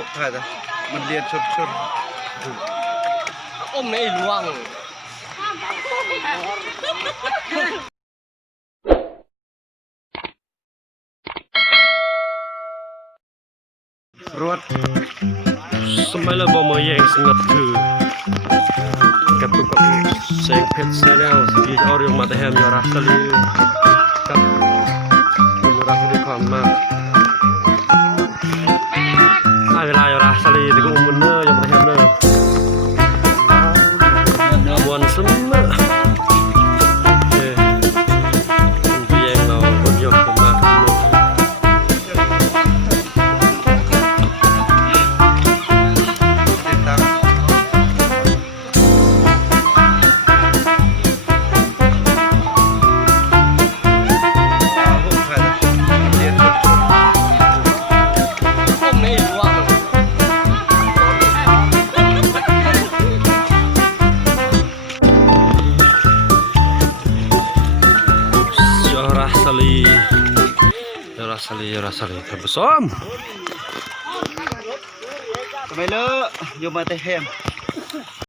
hộ phải rồi mình liền chốt ôm này luang ruột สมัยเราบ่มาแย่งสงัดคือกับตุกกับแสงเพชรแสงเอาที่เอาเรื่องมาแต่แฮมยาราสลีกับคุณรักด้วยความมากเวลายาราสลีแต่ก็อุ่นเนอร์ยังมาแต่แฮมเนอร์มวนสมะเฮ้ยพี่แย่งเรารถยนต์ผมมาRasaliท่านผู้ชม ไปเลยโยมาแต่แฮม